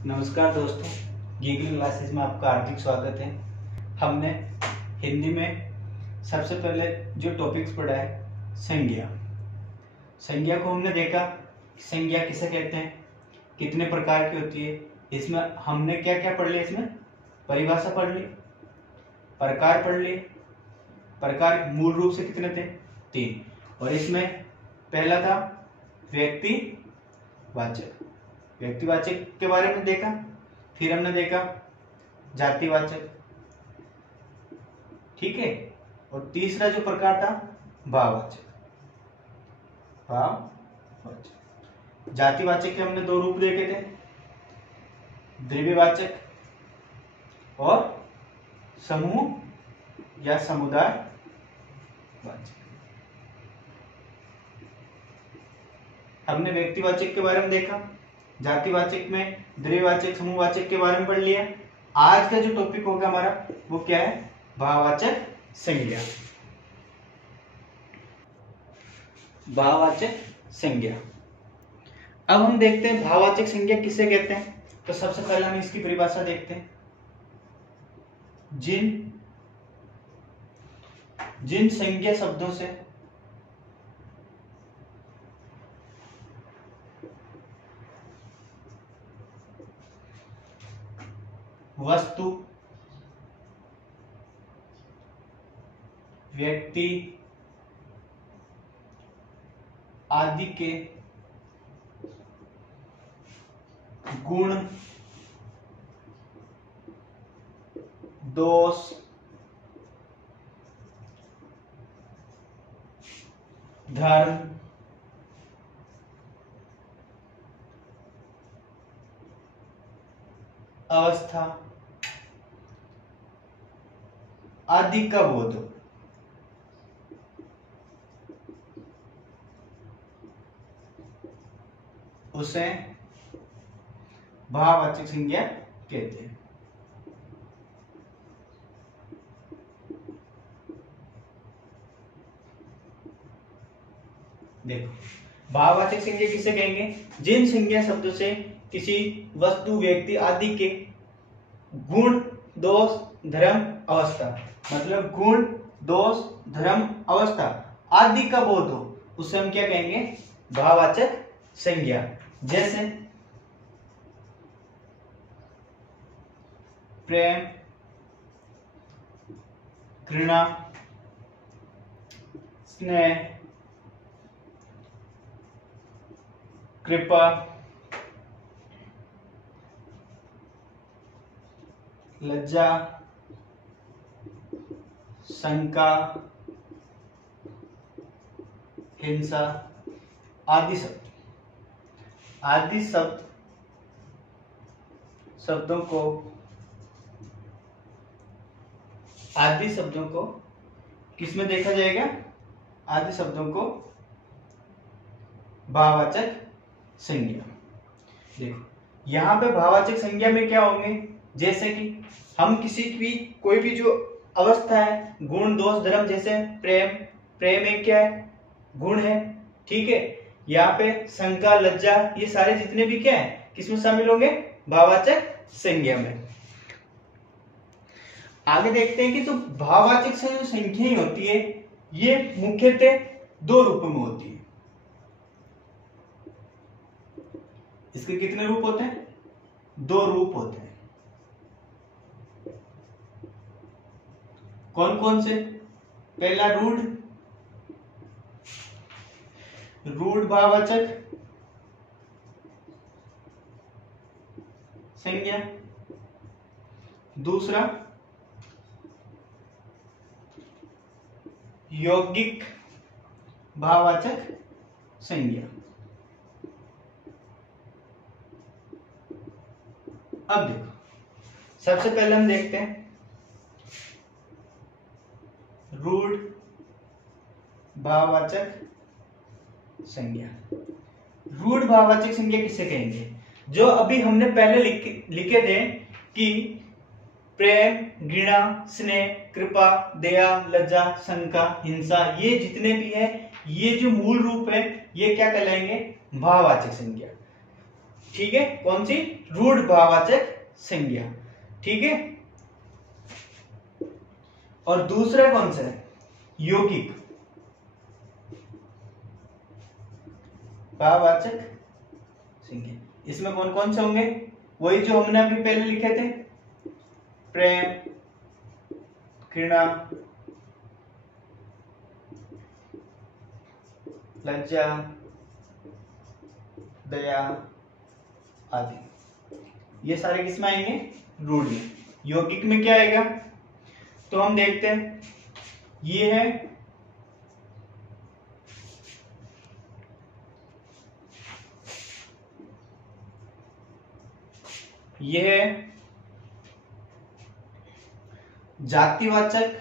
नमस्कार दोस्तों, गीगल क्लासेस में आपका हार्दिक स्वागत है। हमने हिंदी में सबसे पहले जो टॉपिक्स पढ़ा है संज्ञा। संज्ञा को हमने देखा, संज्ञा किसे कहते हैं, कितने प्रकार की होती है। इसमें हमने क्या क्या पढ़ लिया, इसमें परिभाषा पढ़ ली, प्रकार पढ़ लिए। प्रकार मूल रूप से कितने थे, 3। और इसमें पहला था व्यक्तिवाचक। व्यक्तिवाचक के बारे में देखा। फिर हमने देखा जातिवाचक, ठीक है। और तीसरा जो प्रकार था भाववाचक। भाववाचक जातिवाचक के हमने 2 रूप देखे थे, द्रव्यवाचक और समूह या समुदाय वाचक। हमने व्यक्तिवाचक के बारे में देखा, जातिवाचक में द्रव्यवाचक, समूहवाचक के बारे में पढ़ लिया। आज का जो टॉपिक होगा हमारा वो क्या है, भाववाचक संज्ञा। भाववाचक संज्ञा। अब हम देखते हैं भाववाचक संज्ञा किसे कहते हैं। तो सबसे पहले हम इसकी परिभाषा देखते हैं। जिन संज्ञा शब्दों से वस्तु, व्यक्ति आदि के गुण, दोष, धर्म, अवस्था आदि का बोध उसे भाववाचक संज्ञा कहते हैं। देखो, भाववाचक संज्ञा किसे कहेंगे, जिन संज्ञा शब्दों से किसी वस्तु, व्यक्ति आदि के गुण, दोष, धर्म, अवस्था, मतलब गुण, दोष, धर्म, अवस्था आदि का बोध हो, उसे हम क्या कहेंगे, भाववाचक संज्ञा। जैसे प्रेम, घृणा, स्नेह, कृपा, लज्जा, शंका, हिंसा आदि शब्दों को किसमें देखा जाएगा, आदि शब्दों को भाववाचक संज्ञा। देखो, यहां पे भाववाचक संज्ञा में क्या होंगे, जैसे कि हम किसी की कोई भी जो अवस्था है, गुण, दोष, धर्म, जैसे प्रेम एक क्या है, गुण है, ठीक है। यहाँ पे शंका, लज्जा, ये सारे जितने भी क्या है, किसमें शामिल होंगे, भाववाचक संज्ञा में। आगे देखते हैं कि तो भाववाचक से जो संख्याएं होती है ये मुख्यतः 2 रूपों में होती है। इसके कितने रूप होते हैं, 2 रूप होते हैं। कौन कौन से, पहला रूढ़ भाववाचक संज्ञा, दूसरा यौगिक भाववाचक संज्ञा। अब देखो, सबसे पहले हम देखते हैं रूढ़ भाववाचक संज्ञा। रूढ़ भाववाचक संज्ञा किसे कहेंगे, जो अभी हमने पहले लिखे थे कि प्रेम, घृणा, स्नेह, कृपा, दया, लज्जा, शंका, हिंसा, ये जितने भी है, ये जो मूल रूप है ये क्या कहलाएंगे, भाववाचक संज्ञा। ठीक है, कौन सी? रूढ़ भाववाचक संज्ञा। ठीक है, और दूसरा कौन सा है? यौगिक भाववाचक संज्ञा। इसमें कौन कौन से होंगे? वही जो हमने अभी पहले लिखे थे, प्रेम, घृणा, लज्जा, दया आदि। ये सारे किसमें आएंगे? रूढ़ में। यौगिक में क्या आएगा? तो हम देखते हैं, ये है जातिवाचक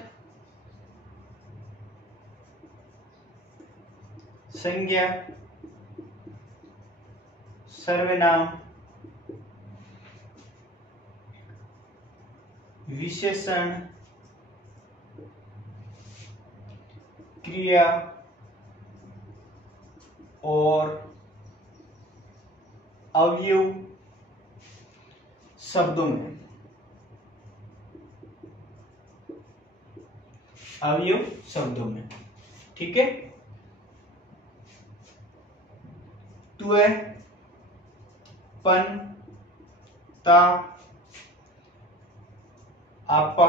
संज्ञा, सर्वनाम, विशेषण, क्रिया और अवयव शब्दों में। अवयव शब्दों में। ठीक है, त्व, पन, ता, आपा,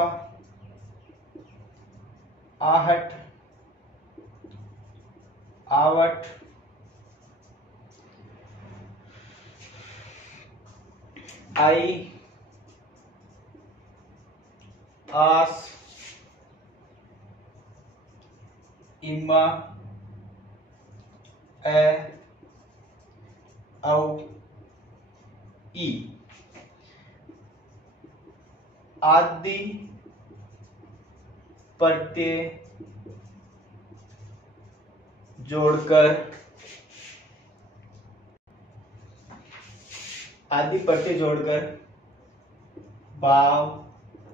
आहट, आवट, आई, आस, इमा, ए, औ, ई आदि प्रत्यय जोड़कर भाववाचक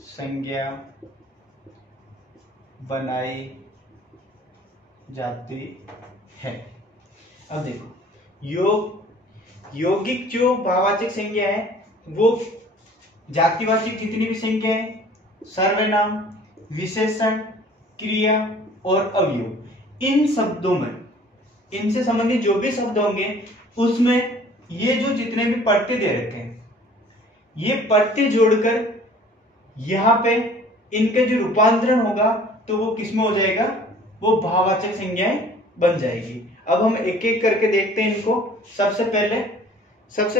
संज्ञा बनाई जाती है। अब देखो, यौगिक जो भाववाचक संज्ञा है वो जातिवाचक जितनी भी संज्ञा है, सर्वनाम, विशेषण, क्रिया और अवयव, इन शब्दों में, इनसे संबंधित जो भी शब्द होंगे उसमें ये जो जितने भी प्रत्यय दे रखे हैं, ये प्रत्यय जोड़कर यहाँ पे इनके जो रूपांतरण होगा तो वो किसमें हो जाएगा? वो भाववाचक संज्ञाएं बन जाएगी। अब हम एक एक करके देखते हैं इनको। सबसे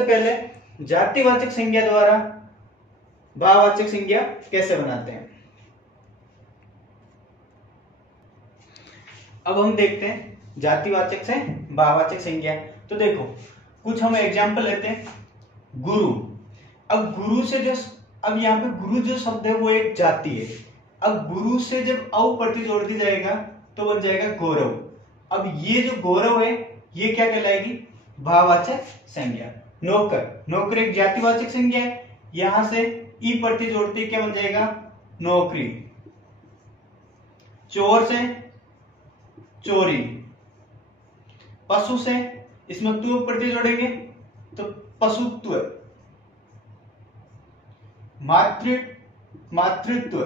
पहले जातिवाचक संज्ञा द्वारा भाववाचक संज्ञा कैसे बनाते हैं। अब हम देखते हैं जातिवाचक से भाववाचक संज्ञा। तो देखो, कुछ हम एग्जाम्पल लेते हैं। गुरु, अब गुरु से जो, अब यहाँ पे गुरु जो शब्द है वो एक जाति है। अब गुरु से जब औ प्रत्यय जोड़ दी जाएगा तो बन जाएगा गौरव। अब ये जो गौरव है ये क्या कहलाएगी? भाववाचक संज्ञा। नौकर एक जातिवाचक संज्ञा है, यहां से ई प्रत्यय जोड़ते क्या बन जाएगा? नौकरी। चोर से चोरी। पशु से, इसमें तु प्रत्यय जोड़ेंगे तो पशुत्व। मातृत्व,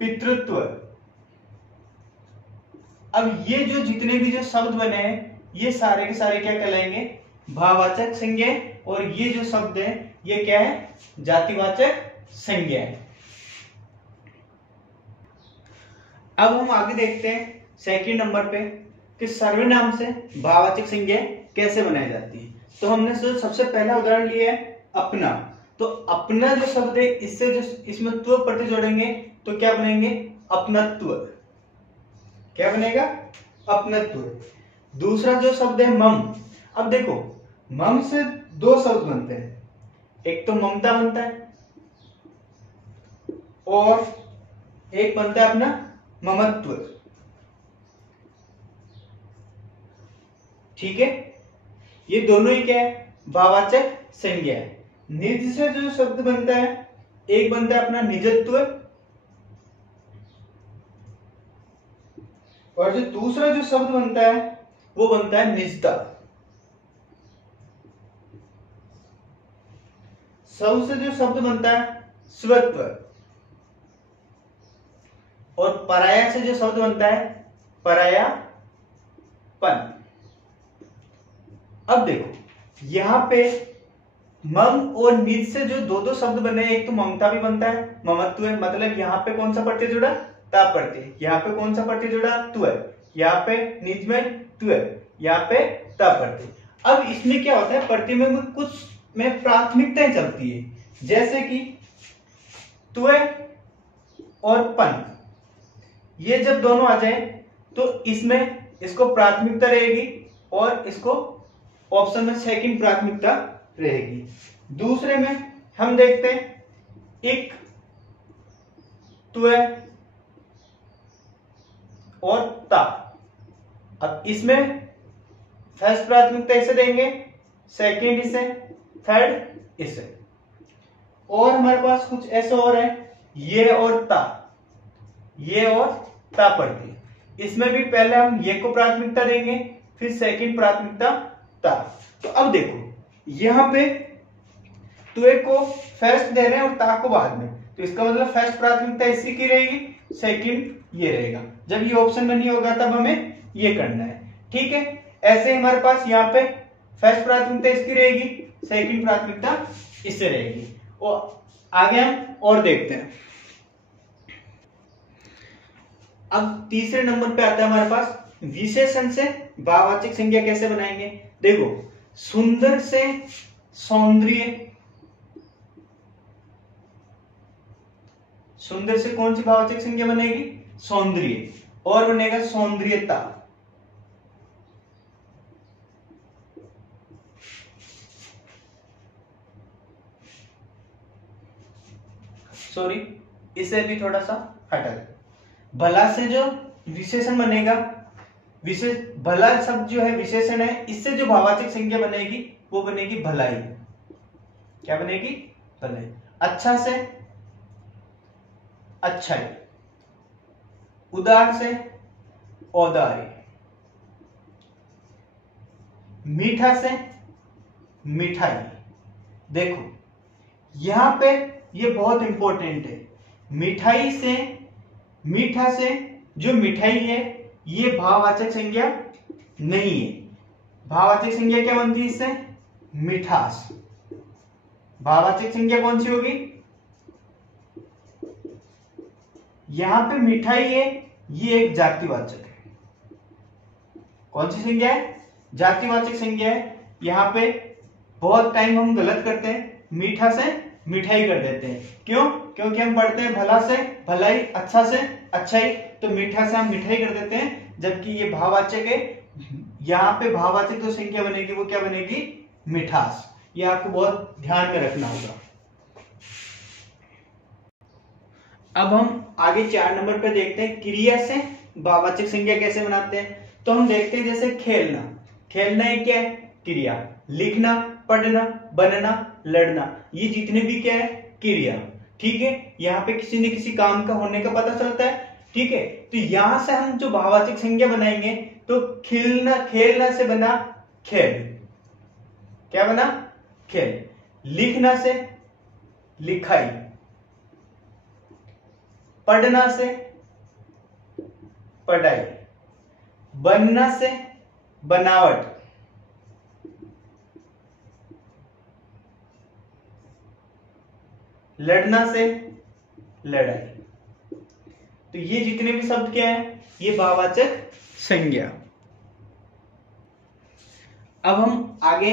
पितृत्व। अब ये जो जितने भी जो शब्द बने हैं ये सारे के सारे क्या कहलाएंगे? भाववाचक संज्ञा। और ये जो शब्द है ये क्या है? जातिवाचक संज्ञा है। अब हम आगे देखते हैं सेकंड नंबर पे कि सर्वनाम से भाववाचक संज्ञा कैसे बनाई जाती है। तो हमने सबसे पहला उदाहरण लिया है अपना। तो अपना जो शब्द है इससे जो इसमें त्व प्रत्यय जोड़ेंगे तो क्या बनेंगे? अपनत्व। क्या बनेगा? अपनत्व। दूसरा जो शब्द है मम। अब देखो, मम से दो शब्द बनते हैं, एक तो ममता बनता है और एक बनता है अपना ममत्व। ठीक है, ये दोनों ही क्या है? भाववाचक संज्ञा है। निज से जो शब्द बनता है, एक बनता है अपना निजत्व और जो दूसरा जो शब्द बनता है वो बनता है निजता। स्व से जो शब्द बनता है स्वत्व, और पराया से जो शब्द बनता है परायापन। अब देखो यहां पे मम और निज से जो दो शब्द बने, एक तो ममता भी बनता है, ममत्व है, मतलब यहाँ पे कौन सा प्रत्यय जुड़ा, ता प्रत्यय, यहाँ पे कौन सा प्रत्यय जुड़ा, तु है, यहाँ पे निज में तु है, यहाँ पे ता प्रत्यय। अब इसमें क्या होता है, प्रत्यय में कुछ में प्राथमिकताएं चलती है, जैसे कि तुय और पन, ये जब दोनों आ जाए तो इसमें इसको प्राथमिकता रहेगी और इसको ऑप्शन में सेकंड प्राथमिकता रहेगी। दूसरे में हम देखते हैं इक, तुय और ता। अब इसमें फर्स्ट प्राथमिकता इसे देंगे, सेकंड इसे, थर्ड इसे। और हमारे पास कुछ ऐसा और है, ये और ता, ये और ता प्रत्यय। इसमें भी पहले हम ये को प्राथमिकता देंगे, फिर सेकंड प्राथमिकता ता। तो अब देखो यहां पे तुए को फर्स्ट दे रहे हैं और ता को बाद में, तो इसका मतलब फर्स्ट प्राथमिकता इसी की रहेगी, सेकंड ये रहेगा। जब ये ऑप्शन में नहीं होगा तब हमें ये करना है, ठीक है। ऐसे हमारे पास यहाँ पे फर्स्ट प्राथमिकता इसकी रहेगी, सेकंड प्राथमिकता इससे रहेगी। और आगे हम और देखते हैं। अब तीसरे नंबर पे आता है हमारे पास विशेषण से भाववाचक संज्ञा कैसे बनाएंगे। देखो सुंदर से सौंदर्य, सुंदर से कौन सी भाववाचक संज्ञा बनेगी, सौंदर्य, और बनेगा सौंदर्यता। सॉरी, इसे भी थोड़ा सा हटा दे। भला से जो विशेषण बनेगा, विशेष भला शब्द जो है विशेषण है, इससे जो भाववाचक संज्ञा बनेगी वो बनेगी भलाई। क्या बनेगी, भलाई। अच्छा से अच्छाई, उदार से औदार्य, मीठा से मिठाई। देखो यहां पे ये बहुत इंपॉर्टेंट है, मिठाई से, मीठा से जो मिठाई है ये भाववाचक संज्ञा नहीं है। भाववाचक संज्ञा क्या बनती है इससे, मिठास। भाववाचक संज्ञा कौन सी होगी, यहां पे मिठाई है, ये एक जातिवाचक है। कौन सी संज्ञा है, जातिवाचक संज्ञा है। यहां पे बहुत टाइम हम गलत करते हैं, मीठा से मिठाई कर देते हैं। क्यों, क्योंकि हम पढ़ते हैं भला से भलाई, अच्छा से अच्छाई, तो मीठा से हम मिठाई कर देते हैं, जबकि ये भाववाचक है। यहाँ पे भाववाचक जो संज्ञा बनेगी वो क्या बनेगी, मिठास। ये आपको बहुत ध्यान में रखना होगा। अब हम आगे 4 नंबर पे देखते हैं क्रिया से भाववाचक संज्ञा कैसे बनाते हैं। तो हम देखते हैं जैसे खेलना, खेलना एक क्या है, क्रिया। लिखना, पढ़ना, बनना, लड़ना, ये जितने भी क्या है, क्रिया। ठीक है, यहाँ पे किसी न किसी काम का होने का पता चलता है। ठीक है, तो यहां से हम जो भाववाचक संज्ञा बनाएंगे तो खिलना, खेलना से बना खेल, क्या बना, खेल। लिखना से लिखाई, पढ़ना से पढ़ाई, बनना से बनावट, लड़ना से लड़ाई। तो ये जितने भी शब्द क्या है, ये भाववाचक संज्ञा। अब हम आगे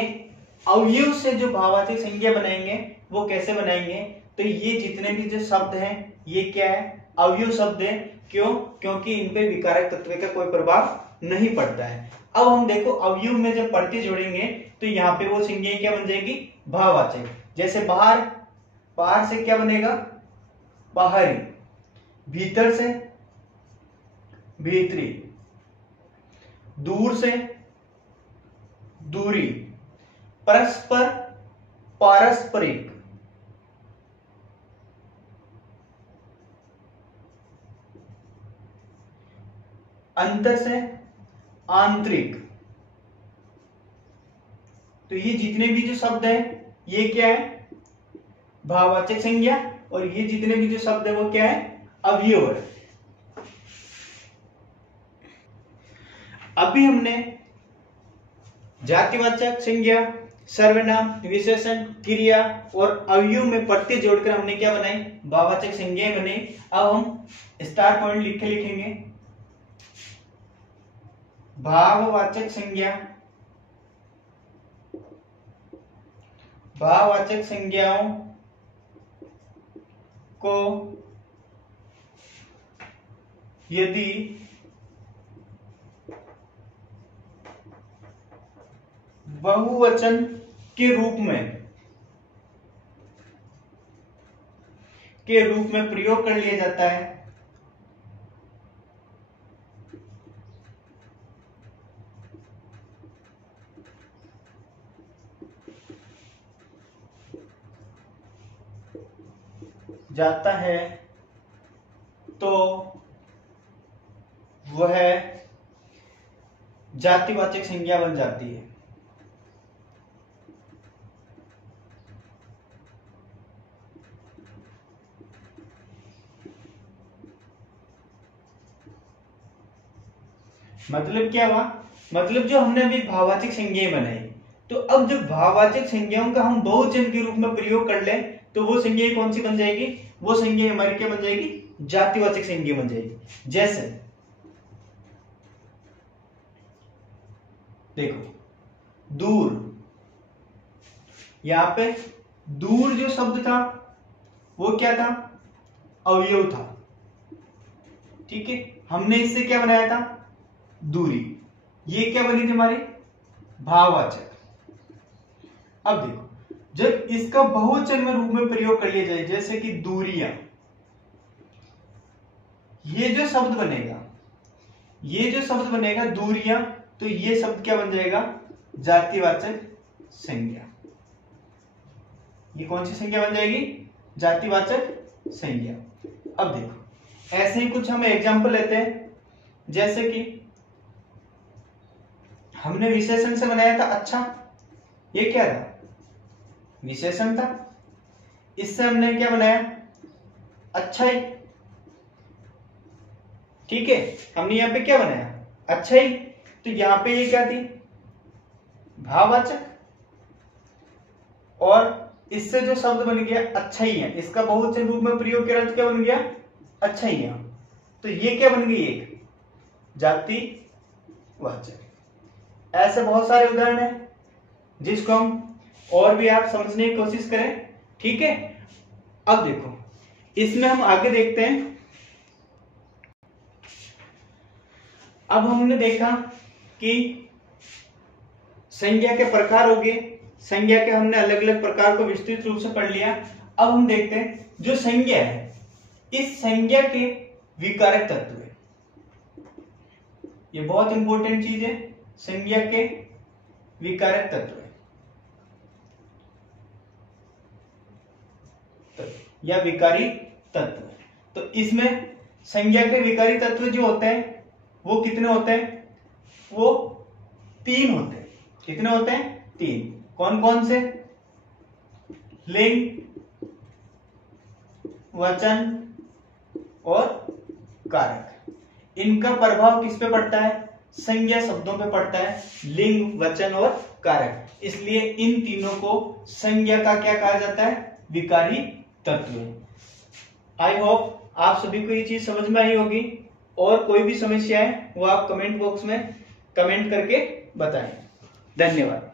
अवयव से जो भाववाचक संज्ञा बनाएंगे वो कैसे बनाएंगे। तो ये जितने भी जो शब्द हैं ये क्या है, अवयव शब्द है। क्यों, क्योंकि इन पे विकारक तत्व का कोई प्रभाव नहीं पड़ता है। अब हम देखो अवयव में जब प्रत्यय जोड़ेंगे तो यहाँ पे वो संज्ञा क्या बन जाएगी, भाववाचक। जैसे बाहर, बाहर से क्या बनेगा, बाहरी। भीतर से भीतरी, दूर से दूरी, परस्पर पारस्परिक, अंतर से आंतरिक। तो ये जितने भी जो शब्द है ये क्या है, भाववाचक संज्ञा, और ये जितने भी जो शब्द है वो क्या है, अवयव है। अभी हमने जातिवाचक संज्ञा, सर्वनाम, विशेषण, क्रिया और अवयव में प्रत्यय जोड़कर हमने क्या बनाई, भाववाचक संज्ञाएं बनाई। अब हम स्टार पॉइंट लिखेंगे। भाववाचक संज्ञा, भाववाचक संज्ञाओं को यदि बहुवचन के रूप में प्रयोग कर लिया जाता है तो वह जातिवाचक संज्ञा बन जाती है। मतलब क्या हुआ, मतलब जो हमने अभी भाववाचक संज्ञाएं बनाई, तो अब जब भाववाचक संज्ञाओं का हम बहुवचन के रूप में प्रयोग कर लें तो वो संज्ञा कौन सी बन जाएगी, वो संज्ञा हमारी क्या बन जाएगी, जातिवाचक संज्ञा बन जाएगी। जैसे देखो दूर, यहां पे दूर जो शब्द था वो क्या था, अवयव था। ठीक है, हमने इससे क्या बनाया था, दूरी। ये क्या बनी थी हमारी, भाववाचक। अब देखो जब इसका बहुवचन में रूप में प्रयोग कर लिया जाए, जैसे कि दूरियां, ये जो शब्द बनेगा दूरियां, तो ये शब्द क्या बन जाएगा, जातिवाचक संज्ञा। ये कौन सी संज्ञा बन जाएगी, जातिवाचक संज्ञा। अब देखो ऐसे ही कुछ हम एग्जांपल लेते हैं, जैसे कि हमने विशेषण से बनाया था अच्छा, ये क्या था, विशेषण था। इससे हमने क्या बनाया, अच्छाई। ठीक है, हमने यहां पे क्या बनाया, अच्छाई। तो यहां पे ये क्या थी, भाववाचक। और इससे जो शब्द बन गया अच्छाई है, इसका बहुवचन रूप में प्रयोग किया तो क्या बन गया, अच्छाई। तो ये क्या बन गई, एक जातिवाचक। ऐसे बहुत सारे उदाहरण हैं जिसको हम और भी आप समझने की कोशिश करें। ठीक है, अब देखो इसमें हम आगे देखते हैं। अब हमने देखा कि संज्ञा के प्रकार हो गए, संज्ञा के हमने अलग अलग प्रकार को विस्तृत रूप से पढ़ लिया। अब हम देखते हैं जो संज्ञा है, इस संज्ञा के विकारक तत्व है। ये बहुत इंपॉर्टेंट चीज है, संज्ञा के विकारक तत्व या विकारी तत्व। तो इसमें संज्ञा के विकारी तत्व जो होते हैं वो कितने होते हैं, वो 3 होते हैं। कितने होते हैं, 3। कौन कौन से, लिंग, वचन और कारक। इनका प्रभाव किस पे पड़ता है, संज्ञा शब्दों पे पड़ता है, लिंग, वचन और कारक। इसलिए इन तीनों को संज्ञा का क्या कहा जाता है, विकारी तत्व। आई होप आप सभी को ये चीज समझ में आई होगी, और कोई भी समस्या है वो आप कमेंट बॉक्स में कमेंट करके बताएं। धन्यवाद।